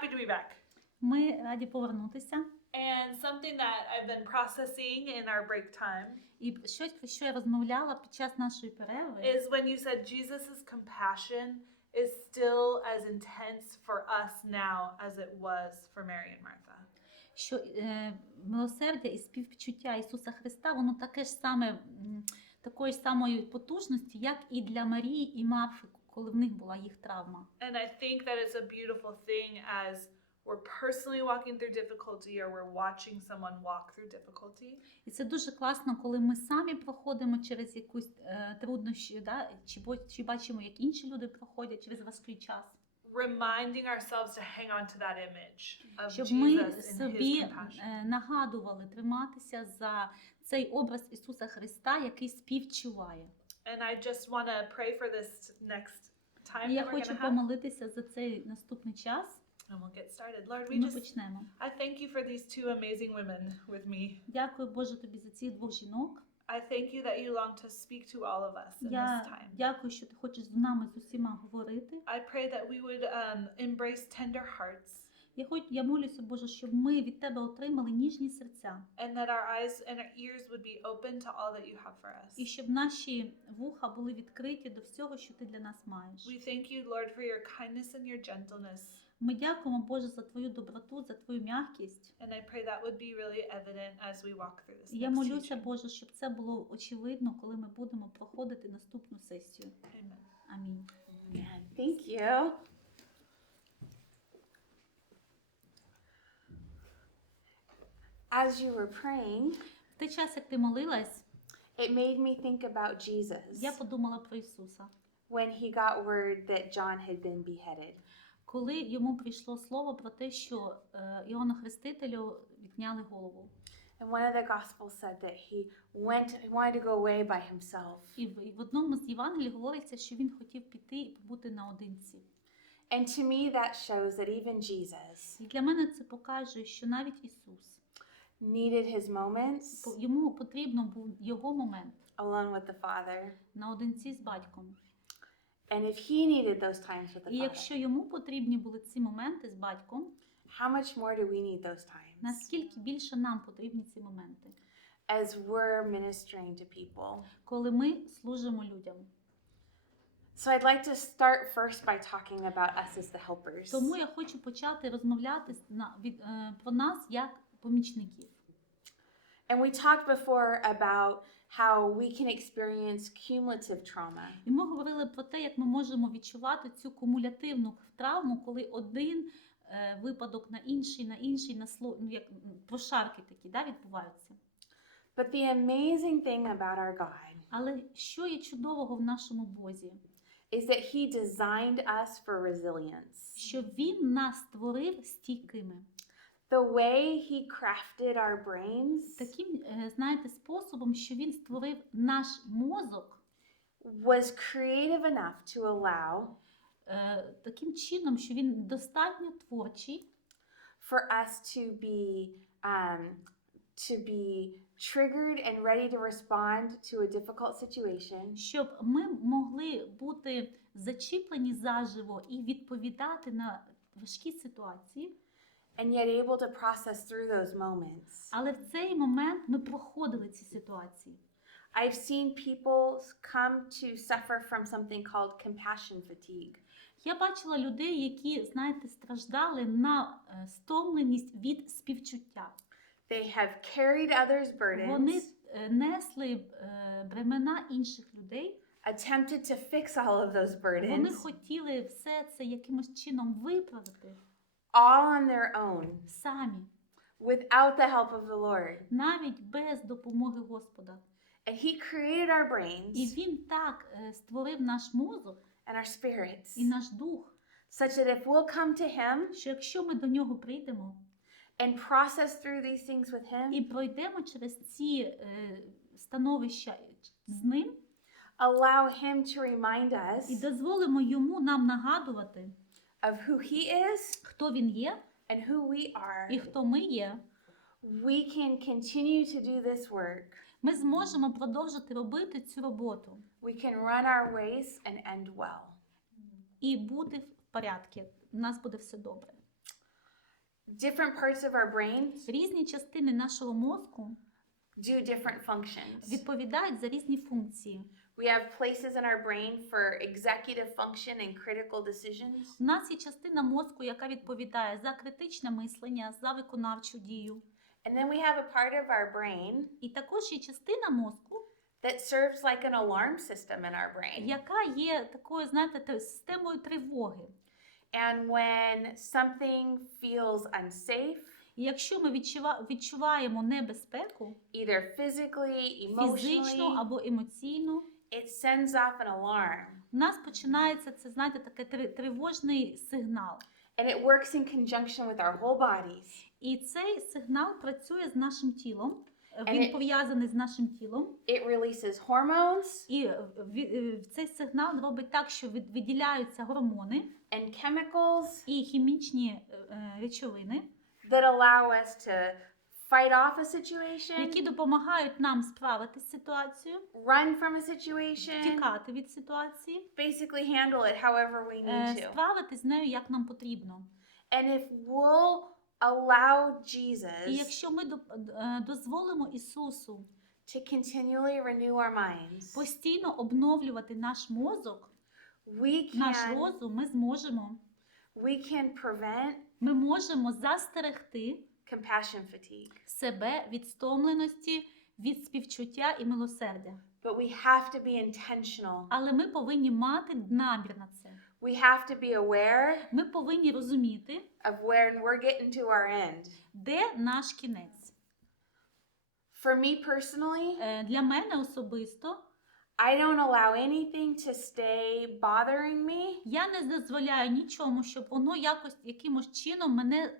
happy to be back. Ми раді повернутися. And something that I've been processing in our break time І щось, про що я розмовляла під час нашої перерви, is when you said Jesus' compassion is still as intense for us now as it was for Mary and Martha. що милосердя і співчуття Ісуса Христа, воно таке ж саме, такої ж самої потужності, як і для Марії і Марфи, коли в них була їх травма. And I think that it's a beautiful thing as we're personally walking through difficulty or we're watching someone walk through difficulty. І це дуже класно, коли ми самі проходимо через якусь труднощі, да? чи бачимо, як інші люди проходять через важкий час. Reminding ourselves to hang on to that image of Щоб ми Jesus and his собі compassion. нагадували триматися за цей образ Ісуса Христа, який співчуває. And I just want to pray for this next time І я that we're хочу going to have. помолитися за цей наступний час. And we'll get started. Lord, we Ми just почнемо. I thank you for these two amazing women with me. Дякую, Боже, тобі за цих двох жінок. I thank you that you long to speak to all of us in this Я time. дякую, що ти хочеш з нами з усіма говорити. I pray that we would embrace tender hearts Я молюся, Боже, щоб ми від тебе отримали ніжні серця. and that our eyes and our ears would be open to all that you have for us. І щоб наші вуха були відкриті до всього, що ти для нас маєш. We thank you, Lord, for your kindness and your gentleness. Ми дякуємо, Боже, за твою доброту, за твою м'якість. And I pray that would be really evident as we walk through this І я next молюся, teaching. Боже, щоб це було очевидно, коли ми будемо проходити наступну сесію. Amen. Амінь. Thank you. As you were praying, В той час, як ти молилась, it made me think about Jesus я подумала про Ісуса. when he got word that John had been beheaded. Коли йому прийшло слово про те, що Іоанну Хрестителю відняли голову. And one of the Gospels said that he wanted to go away by himself. І в одному з Євангелій говориться, що він хотів піти і побути наодинці. And to me that shows that even Jesus І для мене це покаже, що навіть Ісус, needed his moments йому потрібно був його момент alone with the Father. наодинці з батьком. And if he needed those times with the І Father, якщо йому потрібні були ці моменти з батьком, how much more do we need those times наскільки більше нам потрібні ці моменти, as we're ministering to people? коли ми служимо людям. So I'd like to start first by talking about us as the helpers. Тому я хочу почати розмовляти про нас як помічників. And we talked before about how we can experience cumulative trauma. І ми говорили про те, як ми можемо відчувати цю кумулятивну травму, коли один випадок на інший, як прошарки такі, да, відбуваються. But the amazing thing about our God Але що є чудового в нашому Бозі? is that he designed us for resilience. Що Він нас створив стійкими. The way he crafted our brains Таким, знаєте, способом, що Він створив наш мозок, was creative enough to allow таким чином, що він достатньо творчий, for us to be triggered and ready to respond to a difficult situation, щоб ми могли бути зачіплені заживо і відповідати на важкі ситуації. and yet able to process through those moments. Але в цей момент ми проходили ці ситуації. I've seen people come to suffer from something called compassion fatigue. Я бачила людей, які, знаєте, страждали на стомленість від співчуття. They have carried others' Вони burdens, несли бремена інших людей. attempted to fix all of those Вони burdens, хотіли все це якимось чином виправити all on their own, самі, without the help of the Lord. навіть без допомоги Господа. And he created our І brains Він так створив наш мозок and our spirits, і наш дух, such that if we'll come to him що якщо ми до нього прийдемо and process through these things with him, і пройдемо через ці становища з ним, allow him to remind і us дозволимо йому нам нагадувати, of who he is хто він є and who we are, і хто ми є, we can continue to do this work. ми зможемо продовжити робити цю роботу We can run our race and end well. і бути в порядку. У нас буде все добре. different parts of our brains Різні частини нашого мозку do different functions. відповідають за різні функції. We have places in our brain for executive function and critical decisions. У нас є частина мозку, яка відповідає за критичне мислення, за виконавчу дію. And then we have a part of our brain І також є частина мозку, that serves like an alarm system in our brain. яка є такою, знаєте, системою тривоги. And when something feels unsafe, І якщо ми відчуваємо небезпеку, either physically, фізично emotionally, або емоційно, it sends off an alarm. у нас починається це, знаєте, такий тривожний сигнал. And it works in conjunction with our whole bodies. І цей сигнал працює з нашим тілом, And він it- пов'язаний з нашим тілом. It releases hormones І цей сигнал робить так, що виділяються гормони and chemicals і хімічні речовини, that allow us to fight off a situation, які допомагають нам справитися з ситуацією, run from a situation, тікати від ситуації, basically handle it however we need to. справитись з нею, як нам потрібно. And if we'll allow І Jesus якщо ми дозволимо Ісусу to continually renew our minds, постійно обновлювати наш мозок, we наш розум, ми можемо застерегти compassion fatigue. себе від стомленості, від співчуття і милосердя. But we have to be intentional. Але ми повинні мати намір на це. We have to be aware Ми повинні розуміти, of when we're getting to our end. де наш кінець. For me personally, Для мене особисто I don't allow anything to stay bothering me я не дозволяю нічому, щоб воно якимось чином мене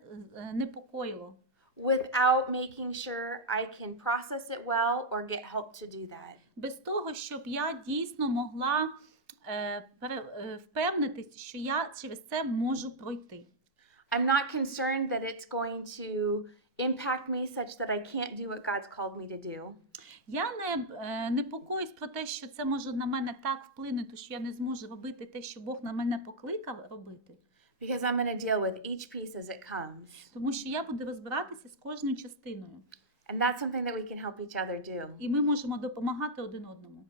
непокоїло. without making sure I can process it well or get help to do that. Без того, щоб я дійсно могла впевнитись, що я через це можу пройти. I'm not concerned that it's going to impact me such that I can't do what God's called me to do. Я не непокоюсь про те, що це може на мене так вплинути, що я не зможу робити те, що Бог на мене покликав робити. Because I'm going to deal with each piece as it comes. Тому що я буду розбиратися з кожною частиною. And that's something that we can help each other do. І ми можемо допомагати один одному.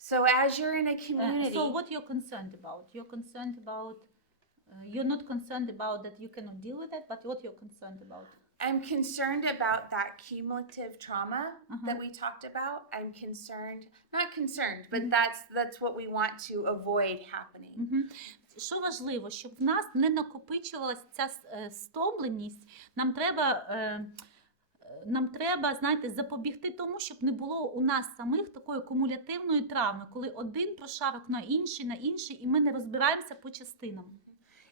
So as you're in a community, So what you're concerned about? You're concerned about you're not concerned about that you cannot deal with it, but what you're concerned about? I'm concerned about that cumulative trauma Uh-huh. that we talked about. I'm concerned, not concerned, but that's what we want to avoid happening. Мгм. Що важливо, щоб в нас не накопичувалася ця стомленість, нам треба, знаєте, запобігти тому, щоб не було у нас самих такої кумулятивної травми, коли один прошарок на інший, і ми не розбираємося по частинам.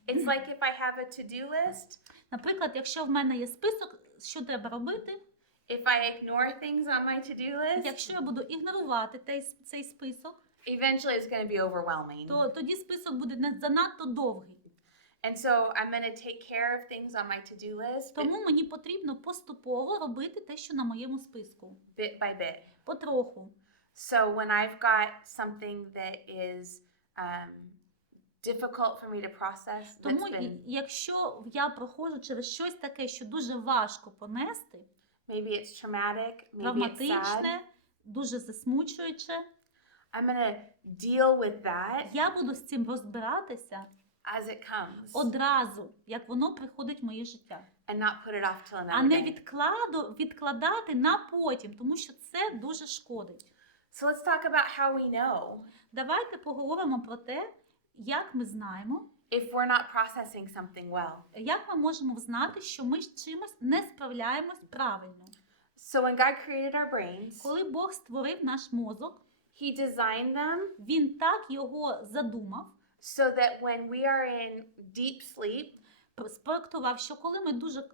It's like if I have a to-do list, Наприклад, якщо в мене є список, що треба робити, if I ignore things on my to-do list, якщо я буду ігнорувати цей список, eventually it's going to be overwhelming. то тоді список буде занадто довгий. And so I'm going to take care of things on my to-do list Тому мені потрібно поступово робити те, що на моєму списку. bit by bit. Потроху. So when I've got something that is difficult for me to process, that's Тому been, якщо я проходжу через щось таке, що дуже важко понести, maybe it's traumatic, maybe it's sad, травматичне, дуже засмучуюче, I'm going to deal with that я буду з цим розбиратися as it comes одразу, як воно приходить в моє життя. and not put it off till А another не day. відкладати на потім, тому що це дуже шкодить. So let's talk about how we know Давайте поговоримо про те, як ми знаємо, if we're not processing something well. як ми можемо знати, що ми з чимось не справляємось правильно. So when God created our brains, Коли Бог створив наш мозок, He designed them Він так його задумав, so that when we are in deep sleep, спроектував, що коли ми дуже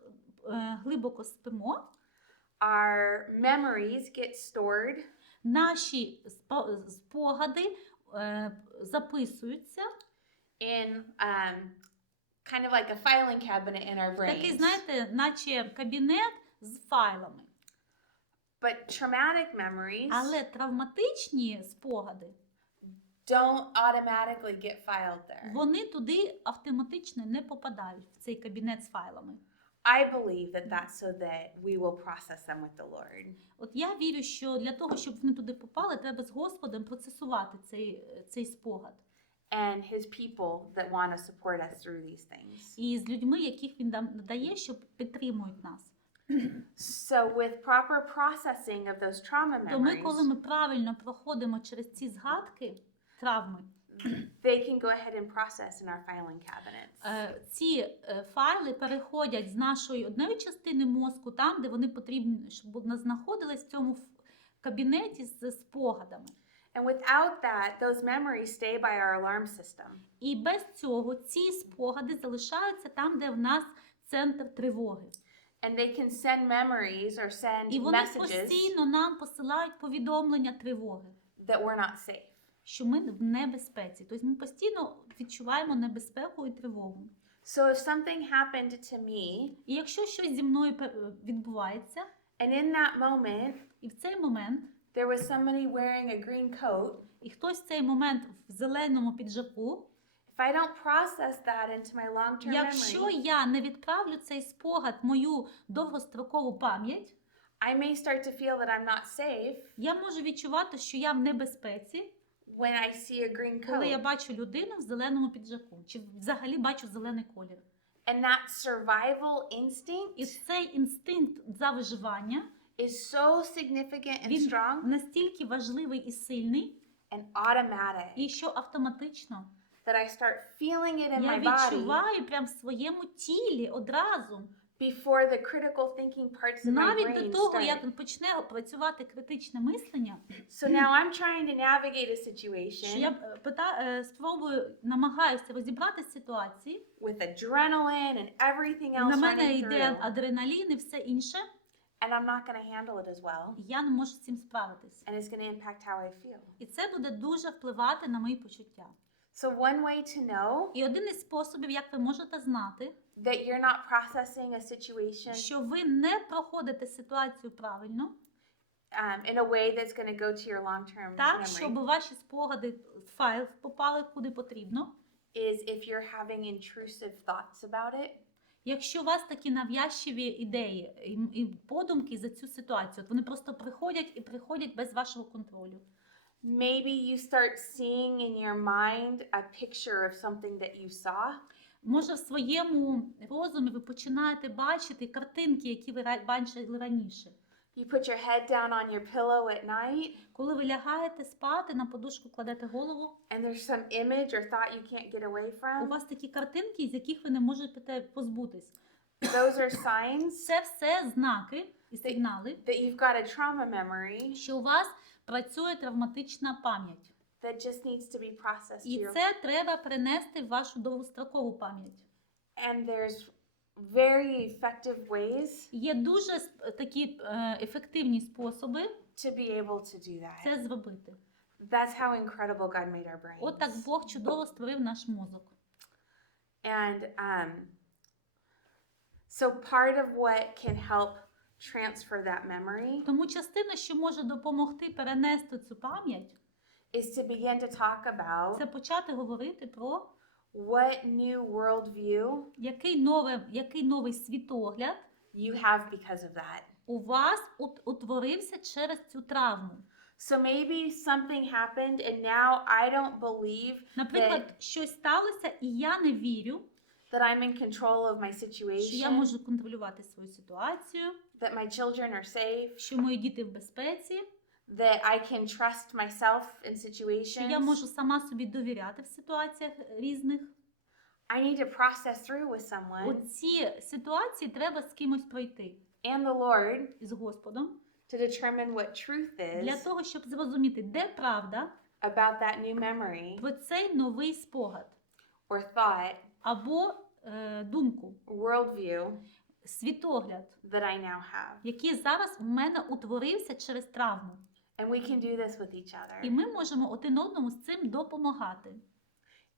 глибоко спимо, our memories get stored наші спогади записуються. in kind of like a filing cabinet in our Такий, brains. знаєте, наче кабінет з файлами. But traumatic memories Але травматичні спогади, don't automatically get filed there. вони туди автоматично не попадають, в цей кабінет з файлами. I believe that that's so that we will process them with the Lord. От я вірю, що для того, щоб вони туди попали, треба з Господом процесувати цей спогад. And his people that want to support us through these things. І з людьми, яких він нам надає, що підтримують нас. So with proper processing of those trauma То ми, коли memories, ми правильно проходимо через ці згадки, травми, they can go ahead and process in our filing cabinets. ці файли переходять з нашої одної частини мозку, там, де вони потрібні, щоб вони знаходились в цьому кабінеті з спогадами. And without that, those memories stay by our alarm system. І без цього ці спогади залишаються там, де в нас центр тривоги. And they can send memories or send І вони messages постійно нам посилають повідомлення тривоги, that we're not safe. що ми в небезпеці. Тобто ми постійно відчуваємо небезпеку і тривогу. So if something happened to me, І якщо щось зі мною відбувається, and in that moment, і в цей момент, there was somebody wearing a green coat, і хтось в цей момент в зеленому піджаку, if I don't process that into my long-term якщо memory, я не відправлю цей спогад в мою довгострокову пам'ять, I may start to feel that I'm not safe я можу відчувати, що я в небезпеці, when I see a green коли я coat. бачу людину в зеленому піджаку, чи взагалі бачу зелений колір. And that survival І instinct цей інстинкт за виживання, is so significant and він strong настільки важливий і сильний, and automatic і що автоматично that I start feeling it in я my body відчуваю прямо в своєму тілі одразу, before the critical thinking parts of my навіть brain до того, start. як почне працювати критичне мислення, So now I'm trying to navigate a що situation я спробую, намагаюся розібрати ситуації, with adrenaline and everything і else на мене running йде through, адреналін і все інше, and I'm not going to handle it as well, і я не можу з цим справитись. and it's going to impact how I feel. І це буде дуже впливати на мої почуття. So one way to know І один із способів, як ви можете знати, that you're not processing a situation що ви не проходите ситуацію правильно, in a way that's going to go to your long-term так, щоб memory ваші спогади в файл попали куди потрібно. is if you're having intrusive thoughts about it. Якщо у вас такі нав'язчиві ідеї і подумки за цю ситуацію, от вони просто приходять без вашого контролю. Maybe you start seeing in your mind a picture of something that you saw. Може, в своєму розумі ви починаєте бачити картинки, які ви бачили раніше. You put your head down on your pillow at night, Коли ви лягаєте спати, на подушку кладете голову, and there's some image or thought you can't get away у from. вас такі картинки, з яких ви не можете позбутись. Those are signs Це все знаки і сигнали, that you've got a trauma memory що у вас працює травматична пам'ять. that just needs to be processed to І your. це треба принести в вашу довгострокову пам'ять. And there's very effective ways Є дуже такі ефективні способи to be able to do that. це зробити. That's how incredible God made our brains. От так Бог чудово створив наш мозок. And so part of what can help transfer that memory Тому частина, що може допомогти перенести цю пам'ять, is to begin to talk about це почати говорити про what new worldview який новий світогляд you have because of that. у вас утворився через цю травму. So maybe something happened and now I don't believe Наприклад, щось сталося, і я не вірю, that I'm in control of my що я situation, можу контролювати свою ситуацію, that my children are safe, що мої діти в безпеці, that I can trust myself in що я situations. можу сама собі довіряти в ситуаціях різних. I need to process through with someone Оці ситуації треба з кимось пройти and the Lord з Господом to determine what truth для is того, щоб зрозуміти, де правда about that new memory про цей новий спогад or thought, або думку, worldview світогляд, that I now have. який зараз в мене утворився через травму. And we can do this with each І other. ми можемо один одному з цим допомагати.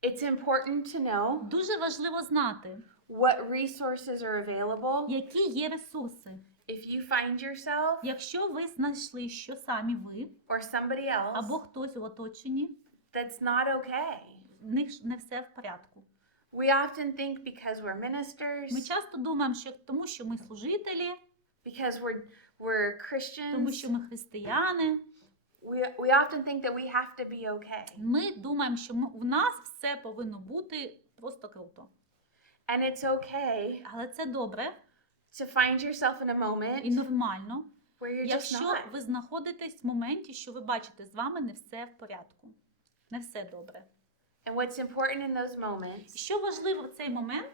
It's important to know Дуже важливо знати, what resources are available які є ресурси. if you find yourself Якщо ви знайшли, що самі ви, or somebody else або хтось в оточенні, that's not okay. в них не все в порядку. We often think because we're ministers, Ми часто думаємо, що тому що ми служителі, because we're тому Christians, що ми християни, we often think that we have to be okay. ми думаємо, що в нас все повинно бути просто круто. And it's okay Але це добре to find yourself in a і moment нормально, where you're just якщо not. ви знаходитесь в моменті, що ви бачите, з вами не все в порядку, не все добре. And what's important in those І moments що важливо в цей момент,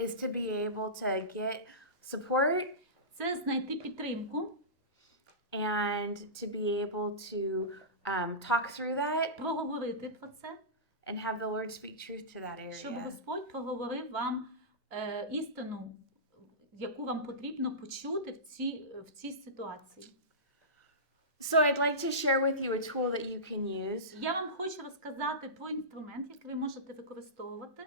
is to be able to get support це знайти підтримку, and to be able to talk through that проговорити про це, and have the Lord speak truth to that щоб area. Господь проговорив вам істину, яку вам потрібно почути в цій ситуації. So I'd like to share with you a tool that you can use Я вам хочу розказати про інструмент, який ви можете використовувати,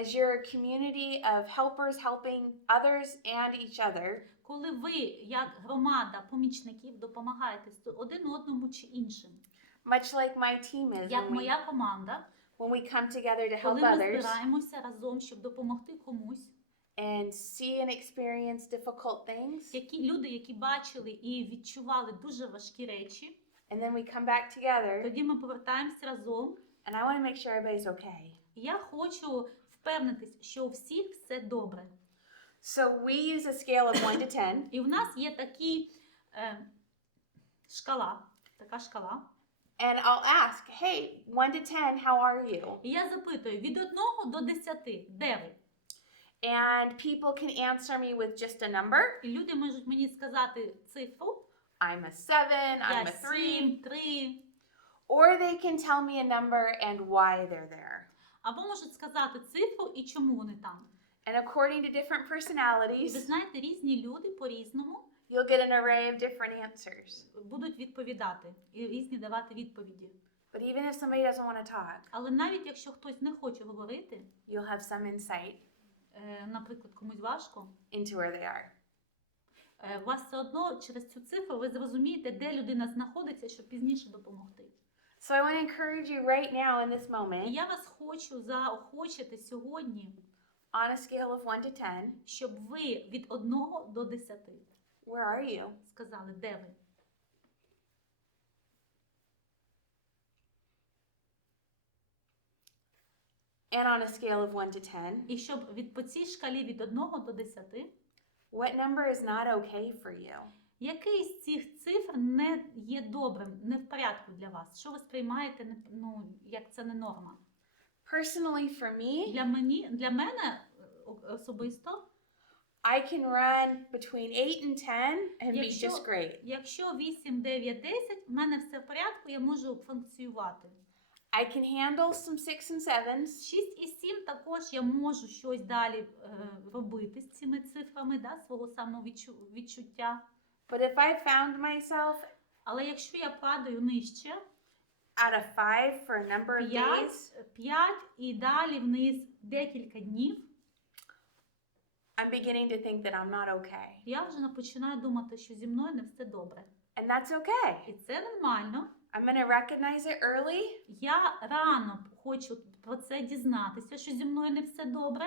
as you're a community of helpers helping others and each other. коли ви, як громада помічників, допомагаєте один одному чи іншим. Much like my team is Як моя команда, when we come together to help коли ми others збираємося разом, щоб допомогти комусь, and see and experience difficult things, які люди, які бачили і відчували дуже важкі речі, and then we come back together, тоді ми повертаємося разом. and I want to make sure everybody's okay. І я хочу впевнитись, що у всіх все добре. So we use a scale of 1 to 10, І в нас є така шкала. and I'll ask, hey, 1 to 10, how are you? І я запитую, від 1 до 10, де ви? And people can answer me with just a number. І люди можуть мені сказати цифру, I'm a 7, I'm я a 3. 7, 3, Or they can tell me a number and why they're there. або можуть сказати цифру і чому вони там. And according to different І ви personalities, знаєте, різні люди по-різному you'll get an array of different answers. будуть відповідати і різні давати відповіді. But even if somebody doesn't want to talk, Але навіть якщо хтось не хоче говорити, you'll have some insight наприклад, комусь важко, into where they are. у вас все одно через цю цифру ви зрозумієте, де людина знаходиться, щоб пізніше допомогти. So I want to encourage you right now in this І moment, я вас хочу заохочити сьогодні, on a scale of 1 to 10, щоб ви від 1 до 10 where are you? сказали, де ви. And on a scale of 1 to 10, І щоб по цій шкалі від 1 до 10, what number is not okay for you? який з цих цифр не є добрим, не в порядку для вас? Що ви сприймаєте, як це не норма? Personally, for me, Для мене особисто, I can run between 8 and 10 and be Якщо- just great. якщо 8, 9, 10, в мене все в порядку, я можу функціювати. I can handle some 6 and 7s, 6 і 7 також я можу щось далі робити з цими цифрами, свого самовідчуття. but if I found myself Але якщо я падаю нижче, at a 5 for a number of days, 5 і далі вниз декілька днів, I'm beginning to think that I'm not okay. я вже починаю думати, що зі мною не все добре. And that's okay. І це нормально. I'm going to recognize it early, Я рано хочу про це дізнатися, що зі мною не все добре,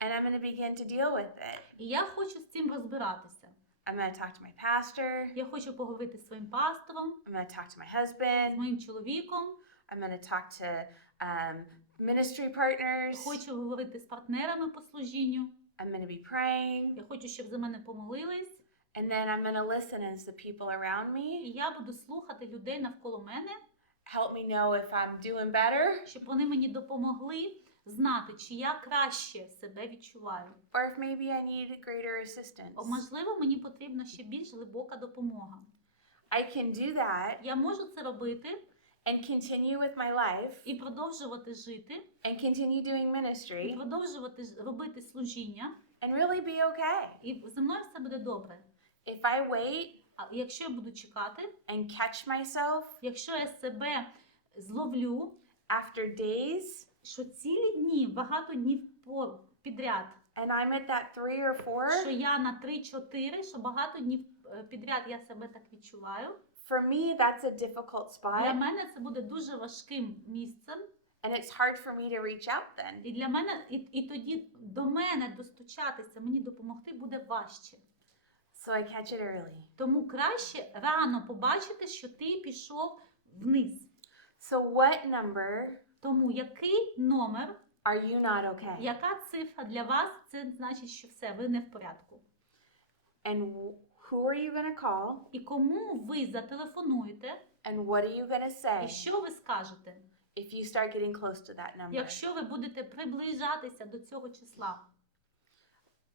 and I'm going to begin to deal with it. і я хочу з цим розбиратися. I'm going to talk to my pastor. Я хочу поговорити з своїм пастором, I'm going to talk to my з husband. моїм чоловіком, I'm going to talk to ministry partners. хочу говорити з партнерами по служінню. I'm going to be praying. Я хочу, щоб за мене помолились, And then I'm going to listen as the people around me і я буду слухати людей навколо мене, help me know if I'm doing better щоб вони мені допомогли знати, чи я краще себе відчуваю. or if maybe I need greater assistance. Можливо, мені потрібна ще більш глибока допомога. I can do that Я можу це робити and continue with my life і продовжувати жити, and continue doing і ministry продовжувати робити служіння, and really be okay. і зі мною все буде добре. If I wait А якщо я буду чекати, and catch myself якщо я себе зловлю, after days що цілі дні, багато днів підряд, and I'm at that 3 or 4, що я на 3-4, що багато днів підряд я себе так відчуваю, for me that's a difficult для spot мене це буде дуже важким місцем. And it's hard for me to reach out then. І для мене, і тоді до мене достучатися, мені допомогти буде важче. So I catch it early. Тому краще рано побачити, що ти пішов вниз. So what number Тому який номер, are you not okay? яка цифра для вас, це значить, що все, ви не в порядку. And who are you going to call? І кому ви зателефонуєте, And what are you going to і say що ви скажете, if you start getting close to that number? якщо ви будете приближатися до цього числа.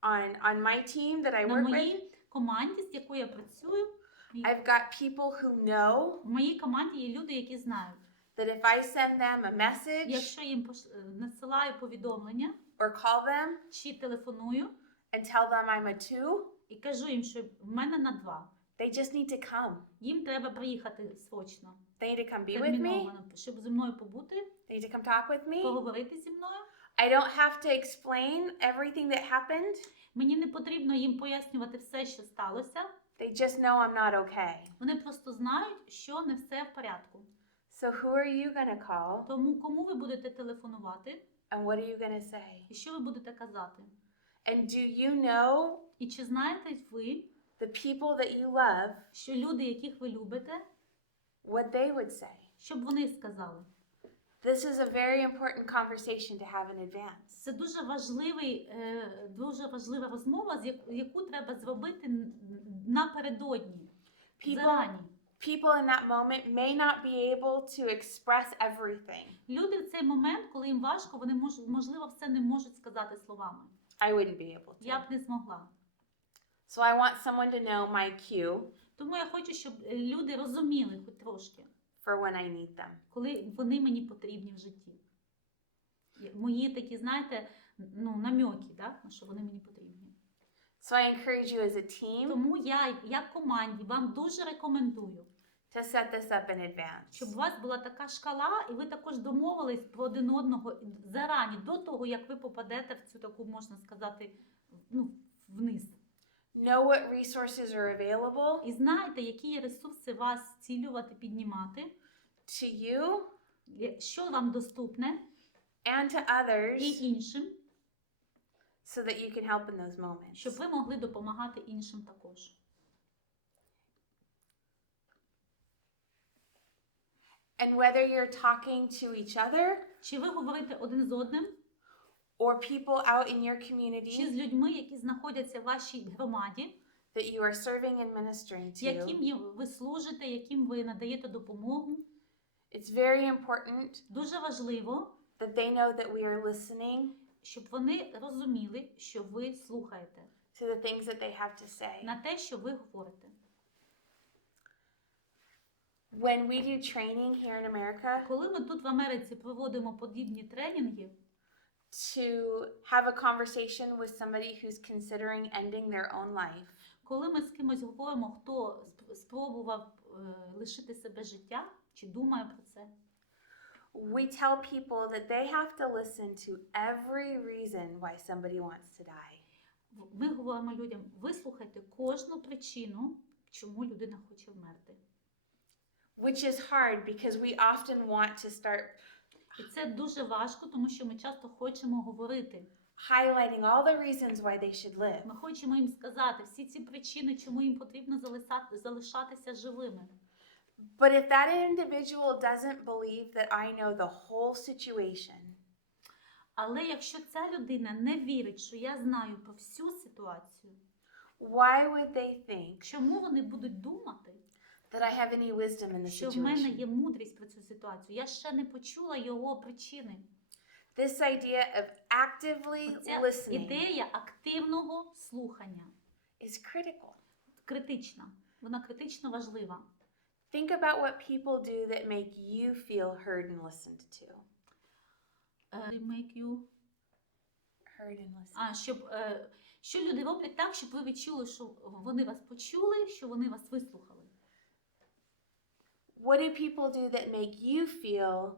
On my team that I На work with, моїй команді, з якою я працюю, I've got people who know в моїй команді є люди, які знають, that if I send them a message якщо їм надсилаю повідомлення or call them чи телефоную and tell them I'm a 2, і кажу їм, що в мене на 2, they just need to come. їм треба приїхати срочно, They need to come be with me. терміново, щоб зі мною побути, They need to come talk with me. поговорити зі мною. I don't have to explain everything that happened. Мені не потрібно їм пояснювати все, що сталося. They just know I'm not okay. Вони просто знають, що не все в порядку. So who are you going to call Тому кому ви будете телефонувати and what are you going to say? і що ви будете казати? And do you know І чи знаєте ви, the people that you love, що люди, яких ви любите, what they would say? щоб вони сказали? This is a very important conversation to have in advance. Це дуже важлива розмова, яку треба зробити напередодні, зарані. People in that moment may not be able to express everything. Люди в цей момент, коли їм важко, вони можливо все не можуть сказати словами. I wouldn't be able to. Я б не змогла. So I want someone to know my cue Тому я хочу, щоб люди розуміли хоч трошки, for when I need them. коли вони мені потрібні в житті. Мої такі, знаєте, намьоки, да? Що вони мені потрібні. So I encourage you as a team Тому я, як команді, вам дуже рекомендую, to set this up in advance. щоб у вас була така шкала, і ви також домовились про один одного зарані, до того, як ви попадете в цю таку, можна сказати, вниз. Know what resources are available І знаєте, які є ресурси вас зцілювати, піднімати, to you що вам доступне and to others і іншим, so that you can help in those moments. щоб ви могли допомагати іншим також. And whether you're talking to each other Чи ви говорите один з одним, or people out in your чи community з людьми, які знаходяться в вашій громаді, that you are serving and ministering to, яким ви служите, яким ви надаєте допомогу. it's very important Дуже важливо, that they know that we are listening щоб вони розуміли, що ви слухаєте to the things that they have to say. на те, що ви говорите. When we do training here in America Коли ми тут в Америці проводимо подібні тренінги, to have a conversation with somebody who's considering ending their own life, коли ми з кимось говоримо, хто спробував лишити себе життя, чи думає про це, we tell people that they have to listen to every reason why somebody wants to die. ми говоримо людям, вислухайте кожну причину, чому людина хоче вмерти. Which is hard because we often want to start І це дуже важко, тому що ми часто хочемо говорити. highlighting all the reasons why they should live. Ми хочемо їм сказати всі ці причини, чому їм потрібно залишатися живими. But if that individual doesn't believe that I know the whole situation, Але якщо ця людина не вірить, що я знаю про всю ситуацію, why would they think чому вони будуть думати, that I have any wisdom in the що в мене situation? є мудрість про цю ситуацію? Я ще не почула його причини. This idea of actively Ця listening ідея активного слухання is critical. критична. Вона критично важлива. Think about what people do that make you feel heard and listened to. Make you... Heard and listened. Що люди роблять так, щоб ви відчули, що вони вас почули, що вони вас вислухали. What do people do that make you feel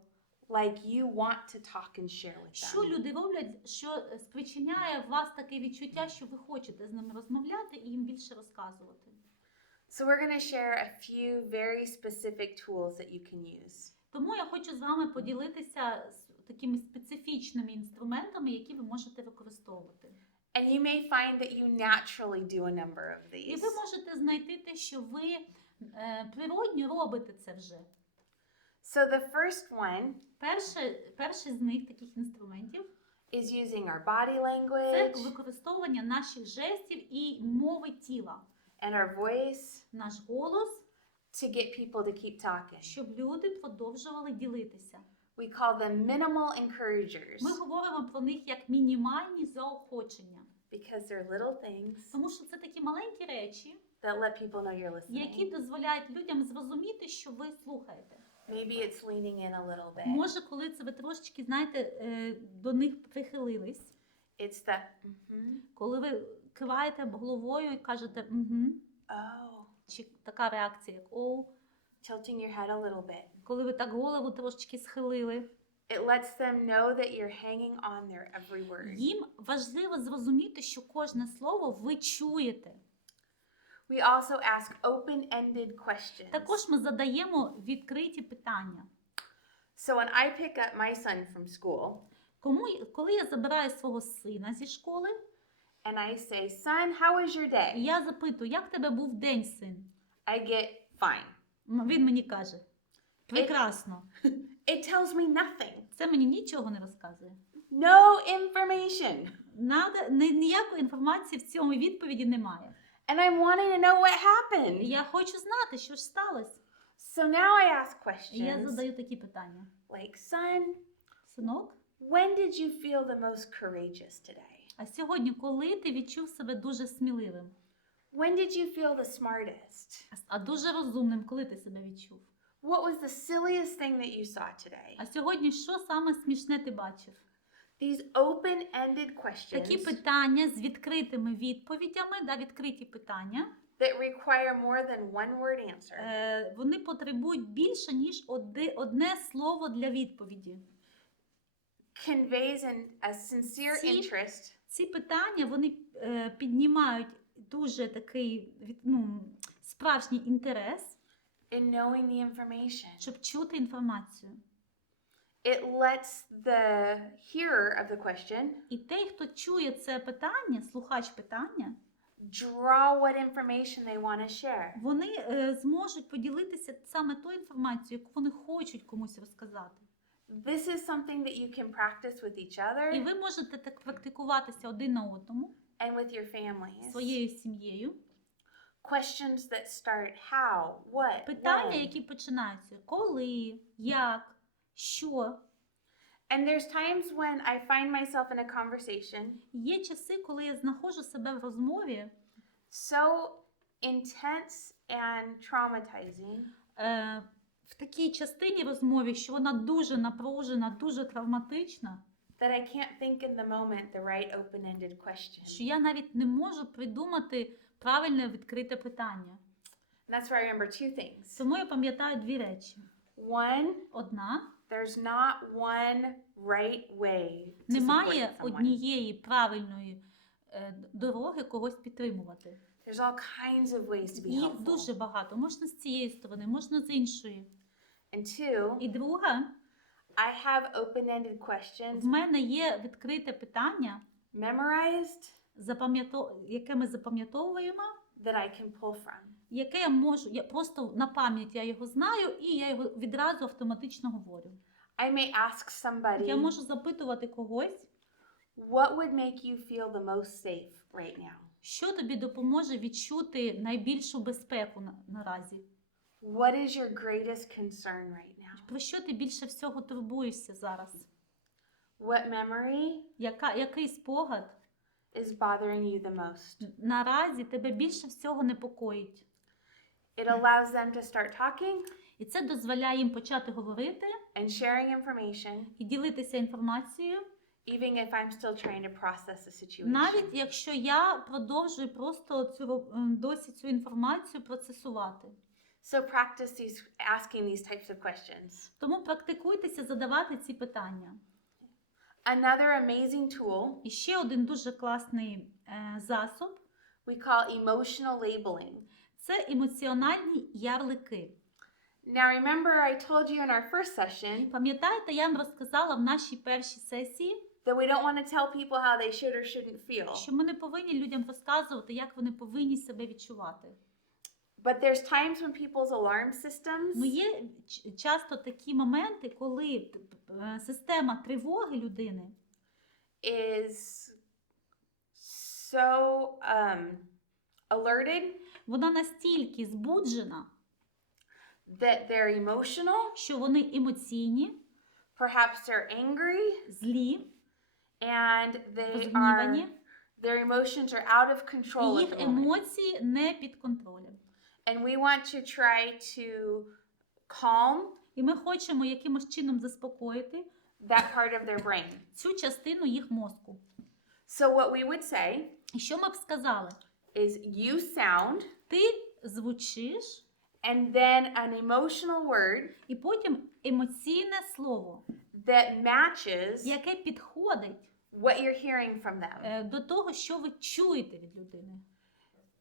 like you want to talk and share with Що them? люди роблять, що спричиняє в вас таке відчуття, що ви хочете з ними розмовляти і їм більше розказувати. So we're going to share a few very specific tools that you can use. Тому я хочу з вами поділитися такими специфічними інструментами, які ви можете використовувати. And you may find that you naturally do a number of І these. ви можете знайти те, що ви природньо робите це вже. So the first one Перший з них, таких інструментів, is using our body це language використовування наших жестів і мови тіла. and our voice Наш голос, to get people to keep talking. щоб люди продовжували ділитися. We call them minimal encouragers Ми говоримо про них як мінімальні заохочення. because they're little things Тому що це такі маленькі речі, that let people know you're які listening. дозволяють людям зрозуміти, що ви слухаєте. Maybe it's leaning in a little bit. Може, коли це ви трошечки, знаєте, до них прихилились, It's the mm-hmm. коли ви киваєте головою і кажете «угу», Oh, чи така реакція, як «оу», tilting your head a little bit. коли ви так голову трошечки схилили. It lets them know that you're hanging on their every word. Їм важливо зрозуміти, що кожне слово ви чуєте. We also ask open-ended questions. Також ми задаємо відкриті питання. So when I pick up my son from school Коли я забираю свого сина зі школи, and I say, "Son, how was your і day?" я запитую, як тебе був день, син? I get fine. Він мені каже, прекрасно. It tells me nothing. Це мені нічого не розказує. No information. Ніякої інформації в цьому відповіді немає. And I'm wanting to know what happened. Я хочу знати, що ж сталося. So now I ask І я questions задаю такі питання. like, "Son, Синок, when did you feel the most courageous today? а сьогодні, коли ти відчув себе дуже сміливим? When did you feel the smartest? А дуже розумним, коли ти себе відчув? What was the silliest thing that you saw today?" А сьогодні що саме смішне ти бачив? These open-ended Такі questions питання з відкритими відповідями, відкриті питання, that require more than one word answer вони потребують більше, ніж одне слово для відповіді. conveys a sincere Ці- interest Ці питання, вони піднімають дуже такий справжній інтерес, in knowing the information. щоб чути інформацію. It lets the hearer of the question І той, хто чує це питання, слухач питання, draw what information they want to share. вони зможуть поділитися саме тою інформацією, яку вони хочуть комусь розказати. This is something that you can practice with each other І ви можете так практикуватися один на одному, and with your families. своєю сім'єю. Questions that start how, what, Питання, when. які починаються коли, як, що. And there's times when I find myself in a conversation Є часи, коли я знаходжу себе в розмові so intense and traumatizing в такій частині розмови, що вона дуже напружена, дуже травматична, that I can't think in the moment the right open-ended question. що я навіть не можу придумати правильне відкрите питання. And that's where I remember two things. Тому я пам'ятаю дві речі. One, Одна, there's not one right way to немає support someone. однієї правильної дороги когось підтримувати. There's all kinds of ways to be Їх helpful. дуже багато. Можна з цієї сторони, можна з іншої. And two, І друга, I have open-ended questions в мене є відкрите питання, memorized яке ми запам'ятовуємо, that I can pull from. яке я просто на пам'ять я його знаю, і я його відразу автоматично говорю. I may ask somebody, Я можу запитувати когось, what would make you feel the most safe right now? що тобі допоможе відчути найбільшу безпеку наразі. What is your greatest concern right now? Про що ти більше всього турбуєшся зараз? What memory Який спогад is bothering you the most? наразі тебе більше всього непокоїть? It allows them to start talking І це дозволяє їм почати говорити and sharing information, і ділитися інформацією, even if I'm still trying to process a situation. навіть якщо я продовжую просто досі цю інформацію процесувати. So practice asking these types of questions. Тому практикуйтеся задавати ці питання. Another amazing tool І ще один дуже класний засіб we call emotional labeling. – це емоціональні ярлики. Now, remember, I told you in our first session Пам'ятаєте, я вам розказала в нашій першій сесії, that we don't want to tell people how they should or shouldn't feel. що ми не повинні людям розказувати, як вони повинні себе відчувати. But there's times when people's alarm systems Ну, є часто такі моменти, коли система тривоги людини is so alerted вона настільки збуджена, that they're emotional, що вони емоційні, perhaps they're angry, злі, and розгнівані, their emotions are out of control і at їх the moment. емоції не під контролем. And we want to try to calm І ми хочемо якимось чином заспокоїти that part of their brain. цю частину їх мозку. So what we would say І що ми б сказали? is you sound Ти звучиш, and then an emotional word і потім емоційне слово, that matches яке підходить what you're hearing from them. до того, що ви чуєте від людини.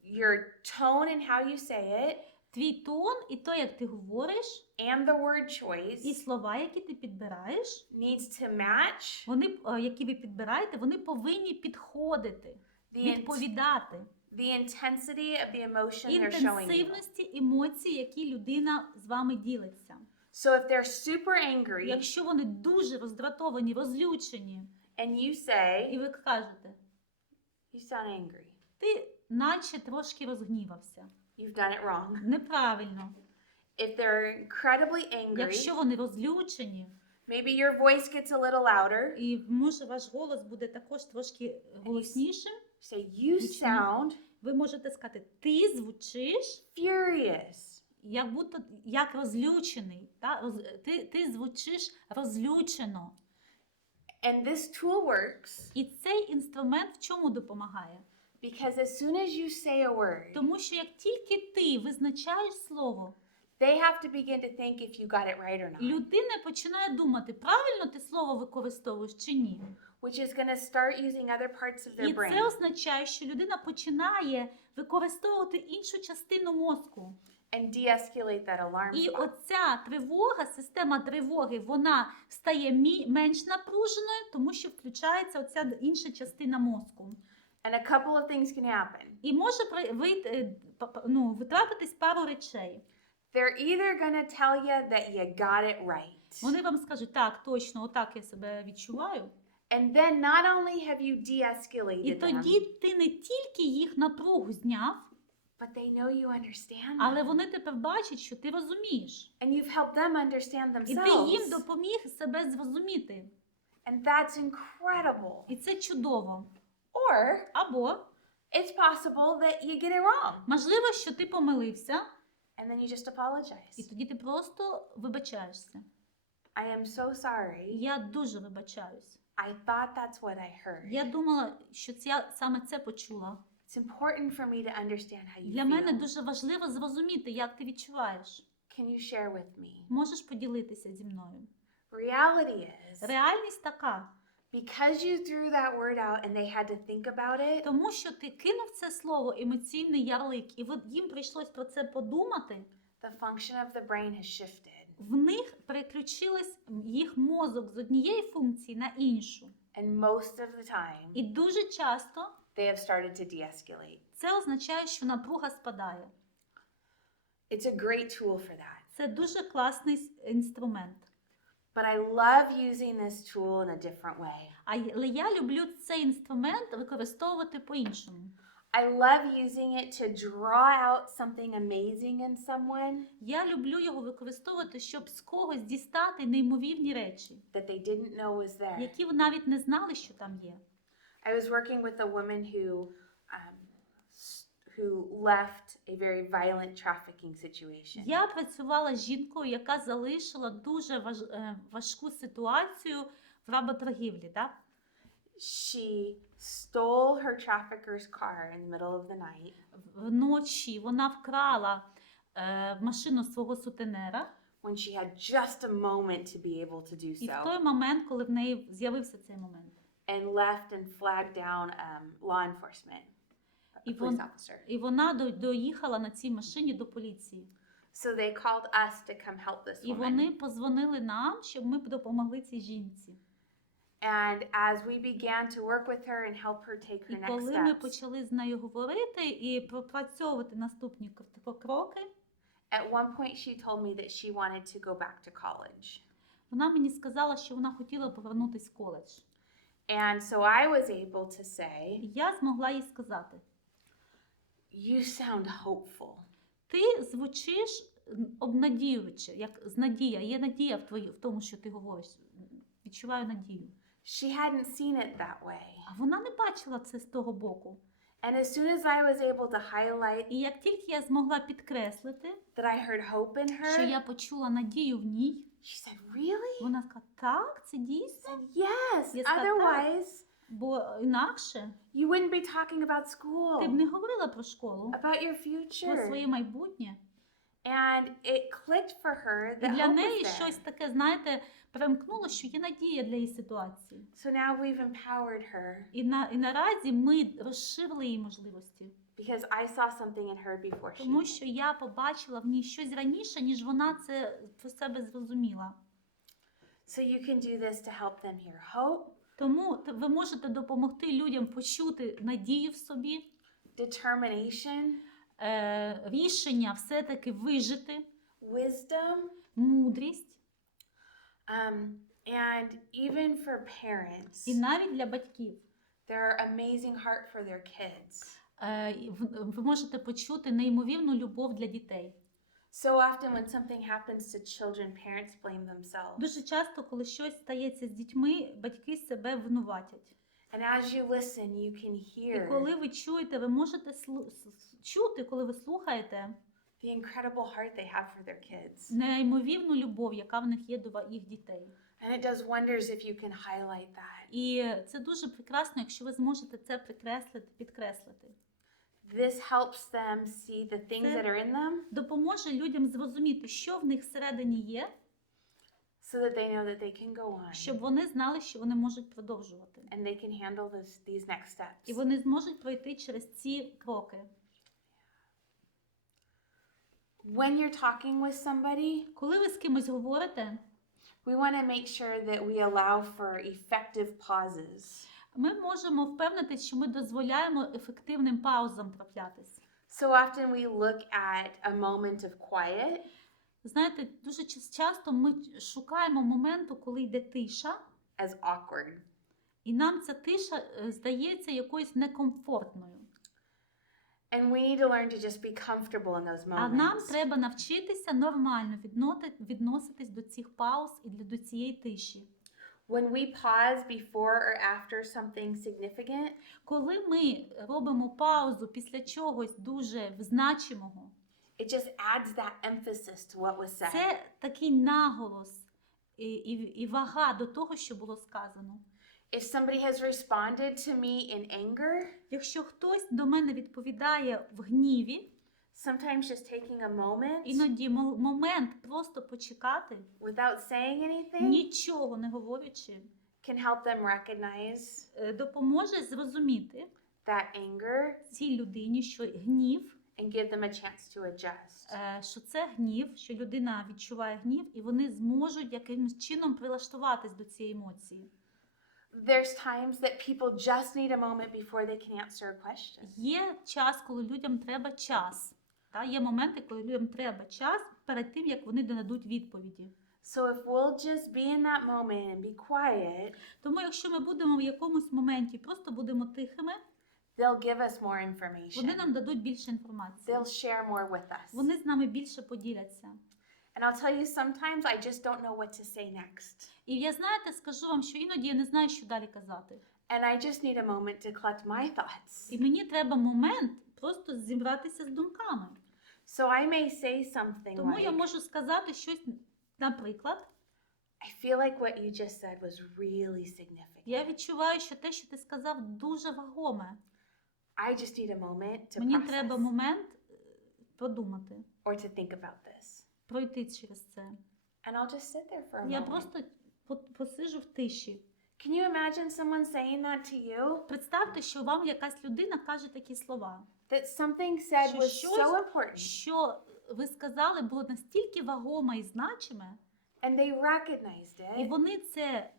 Your tone and how you say it, Твій тон і то, як ти говориш, and the word і choice слова, які ти підбираєш, needs to match вони, які ви підбираєте, вони повинні підходити, the відповідати intensity of the emotion they're showing you. інтенсивності емоцій, які людина з вами ділиться. So if they're super angry Якщо вони дуже роздратовані, розлючені, and you say, і ви кажете, you sound angry, ти наче трошки розгнівався. you've done it wrong. Неправильно. If they're incredibly angry, Якщо вони розлючені, maybe your voice gets a little louder, і може ваш голос буде також трошки голоснішим, say, you sound ви можете сказати, ти звучиш furious. як будто як розлючений. Ти звучиш розлючено. And this tool works І цей інструмент в чому допомагає? because as soon as you say a word, Тому що як тільки ти визначаєш слово, they have to begin to think if you got it right or not, людина починає думати, правильно ти слово використовуєш чи ні. which is going to start using other parts of their І brain. це означає, що людина починає використовувати іншу частину мозку. And de-escalate that alarm І spot. оця тривога, система тривоги, вона стає менш напруженою, тому що включається оця інша частина мозку. And a couple of things can happen. І може трапитись пару речей. They're either going to tell you that you got it right. Вони вам скажуть, так, точно, отак я себе відчуваю. And then not only have you І de-escalated тоді them, ти не тільки їх напругу зняв, but they know you understand але them. вони тепер бачать, що ти розумієш. And you've helped them understand І ти їм themselves. допоміг себе зрозуміти. And that's incredible. І це чудово. Or Або, it's possible that you get it wrong. можливо, що ти помилився, And then you just і apologize. тоді ти просто вибачаєшся. I am so sorry. Я дуже вибачаюсь. I thought that's what I heard. Я думала, що я саме це почула. It's important for me to understand how you Для мене feel. дуже важливо зрозуміти, як ти відчуваєш. Can you share with me? Можеш поділитися зі мною. Reality is, Реальність така. because you threw that word out and they had to think about it, Тому що ти кинув це слово емоційний ярлик, і їм прийшлось про це подумати, the function of the brain has shifted. в них переключилась їх мозок з однієї функції на іншу. And most of the time, І дуже часто they have started to de-escalate. це означає, що напруга спадає. It's a great tool for that. Це дуже класний інструмент. But I love using this tool in a different way. Але я люблю цей інструмент використовувати по-іншому. I love using it to draw out something amazing in someone Я люблю його використовувати, щоб з когось дістати неймовірні речі, that they didn't know was there. які ви навіть не знали, що там є. I was working with a woman who left a very violent trafficking situation. Я працювала з жінкою, яка залишила дуже важку ситуацію в работоргівлі. Так? She stole her trafficker's car in the middle of the night. Вночі вона вкрала машину свого сутенера, When she had just a moment to be able to do і в so, той момент, коли в неї з'явився цей момент. and left and flagged down law enforcement, a І police officer. І вона доїхала на цій машині до поліції. So they called us to come help this І woman. вони позвонили нам, щоб ми допомогли цій жінці. And as we began to work with her and help her take І her next коли ми steps, почали з нею говорити і пропрацьовувати наступні кроки, at one point she told me that she wanted to go back to college. вона мені сказала, що вона хотіла повернутися в коледж. And so I was able to say, І я змогла їй сказати: "You sound hopeful." ти звучиш обнадіююче, як з надія. Є надія в тому, що ти говориш. Відчуваю надію. She hadn't seen it that way. А вона не бачила це з того боку. And as soon as I was able to highlight І як тільки я змогла підкреслити, that I heard hope in що her, я почула надію в ній, she said, "Really?" вона сказала: так, це I дійсно. said, "Yes. Я сказала, Otherwise, Бо інакше you wouldn't be talking about school, ти б не говорила про школу, about your про future." своє майбутнє. And it clicked for her І that для hope неї was щось there. таке, знаєте, примкнуло, що є надія для її ситуації. So now we've empowered her І наразі ми розширили її можливості. because I saw something in her before she Тому did. що я побачила в ній щось раніше, ніж вона це про себе зрозуміла. So you can do this to help them hear hope, Тому ви можете допомогти людям почути надію в собі, determination, рішення все-таки вижити, wisdom, мудрість. and even for parents, І навіть для батьків. their amazing heart for their kids. Ви можете почути неймовірну любов для дітей. So often when something happens to children, parents blame themselves. Дуже часто, коли щось стається з дітьми, батьки себе винуватять. And as you listen, you can І hear коли ви чуєте, ви можете чути, коли ви слухаєте, the incredible heart they have for their kids. неймовірну любов, яка в них є до їх дітей. And it does wonders if you can highlight that. І це дуже прекрасно, якщо ви зможете це підкреслити. This helps them see the things that are in them Допоможе людям зрозуміти, що в них всередині є, so that they know that they can go on щоб вони знали, що вони можуть продовжувати. and they can handle these next І steps. вони зможуть пройти через ці кроки. When you're talking with somebody, Коли ви з кимось говорите, we want to make sure that we allow for effective pauses. ми можемо впевнитися, що ми дозволяємо ефективним паузам траплятись. So often we look at a moment of quiet Знаєте, дуже часто ми шукаємо моменту, коли йде тиша, as awkward. і нам ця тиша здається якоюсь некомфортною. And we need to learn to just be comfortable in those А нам moments. треба навчитися нормально відноситись до цих пауз і до цієї тиші. When we pause before or after something significant, Коли ми робимо паузу після чогось дуже значимого, it just adds that emphasis to what was said. це такий наголос і вага до того, що було сказано. If somebody has responded to me in anger, Якщо хтось до мене відповідає в гніві, sometimes just taking a moment іноді момент просто почекати, without saying anything нічого не говорячи, can help them recognize допоможе зрозуміти that anger цій людині, що гнів, and give them a chance to adjust. що це гнів, що людина відчуває гнів, і вони зможуть якимось чином прилаштуватись до цієї емоції. There's times that people just need a moment before they can answer a question. Є час, коли людям треба час. Є моменти, коли людям треба час перед тим, як вони дадуть відповіді. So if we'll just be in that moment and be quiet, Тому якщо ми будемо в якомусь моменті, просто будемо тихими, they'll give us more вони information. нам дадуть більше інформації. They'll share more with us. Вони з нами більше поділяться. And I'll tell you, sometimes I just don't know what to say next. І я, знаєте, скажу вам, що іноді я не знаю, що далі казати. And I just need a moment to collect my thoughts. І мені треба момент просто зібратися з думками. So I may say something Тому я like, можу сказати щось, наприклад, I feel like what you just said was really significant. я відчуваю, що те, що ти сказав, дуже вагоме. I just need a moment to Мені треба process момент подумати, or to think about this. пройти через це. And I'll just sit there for a Я moment. просто посиджу в тиші. Can you imagine someone saying that to you? Представте, що вам якась людина каже такі слова, That something said Що was щось- so important. що ви сказали, було настільки вагоме і значиме, and they recognized і it, вони це